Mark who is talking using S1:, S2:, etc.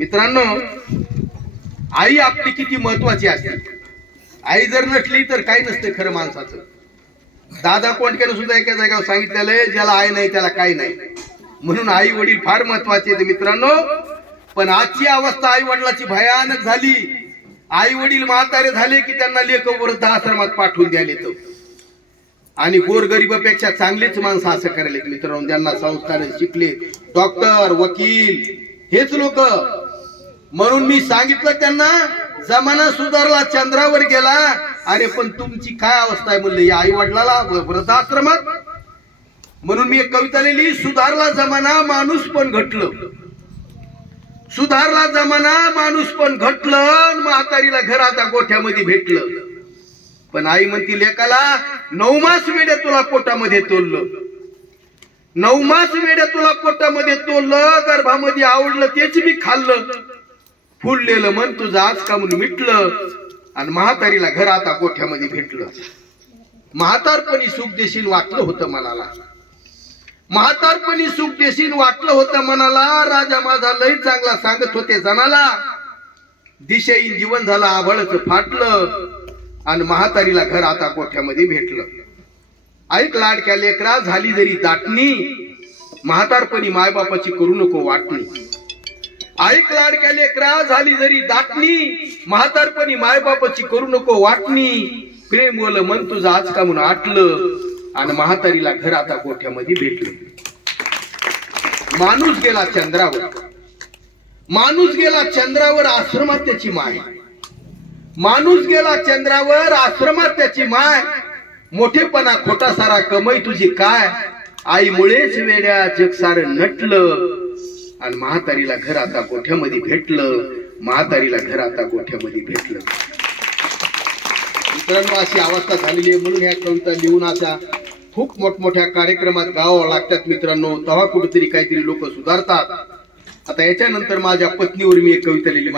S1: मित्रांनो आई आपली किती महत्वाची असते. आई जर नसली तर काही नसते खरं माणसाचं. दादा कोणत्यानं सुद्धा एका जागेवर सांगितलेलं आहे ज्याला आई नाही त्याला काही नाही. म्हणून आई वडील फार महत्त्वाचे आहेत मित्रांनो. पण आजची अवस्था आई वडिलाची भयानक झाली. आई वडील म्हातारे झाले की त्यांना लेख वृद्ध आश्रमात पाठवून द्यायला येतो. आणि गोरगरिबापेक्षा चांगलेच माणसं असं करायला मित्रांनो. ज्यांना संस्कार शिकले डॉक्टर वकील हेच लोक. म्हणून मी सांगितलं त्यांना जमाना सुधारला चंद्रावर गेला. अरे पण तुमची काय अवस्था आहे म्हणलं? या आई वडिलाला वृद्धाश्रमात? म्हणून मी एक कविता लिहिली सुधारला जमाना माणूस पण घटलं. सुधारला जमाना माणूस पण घटलं आणि म्हातारीला घर आता गोठ्यामध्ये भेटलं. पण आई म्हणती लेकाला नऊ मास मेड्या तुला पोटामध्ये तोललं. नऊ मास मेड्या तुला पोटामध्ये तोललं गर्भामध्ये आवडलं तेच मी खाल्लं. फुललेलं मन तुझं आज का म्हणून मिटलं? आणि म्हातारीला घर आता गोठ्यामध्ये भेटलं. म्हातारपणी सुख देशील वाटलं होतं मनाला. म्हातारपणी सुख देशील वाटलं होतं मनाला. राजा माझा लय चांगला सांगत होते जनाला. दिशेहीन जीवन झालं आभळच फाटलं. आणि म्हातारीला घर आता कोठ्यामध्ये भेटलं. ऐक लाडक्या लेकरा झाली जरी दाटणी म्हातारपणी मायबापाची करू नको वाटणी. ऐक लाडक्या लेकरा झाली जरी दाटणी म्हातारपणी मायबापाची करू नको वाटणी. प्रेम बोल मन तुझं आज का म्हणून आटलं? आणि म्हातारीला घर आता गोठ्यामध्ये भेटलं. माणूस गेला चंद्रावर. माणूस गेला चंद्रावर आश्रमात त्याची माय. माणूस गेला चंद्रावर आश्रमात त्याची माय. मोठेपणा खोटा सारा कमई तुझी काय? आईमुळेच वेड्या जगसार नटलं. आणि म्हातारीला घर आता गोठ्यामध्ये भेटलं? म्हातारीला घर आता गोठ्यामध्ये भेटलं? मित्रांनो अशी अवस्था झालेली आहे. म्हणून ह्या कविता लिहून आता खूप मोठमोठ्या कार्यक्रमात गावावं लागतात मित्रांनो. तेव्हा कुठेतरी काहीतरी लोक सुधारतात. आता याच्यानंतर माझ्या पत्नीवर मी एक कविता लिहिली.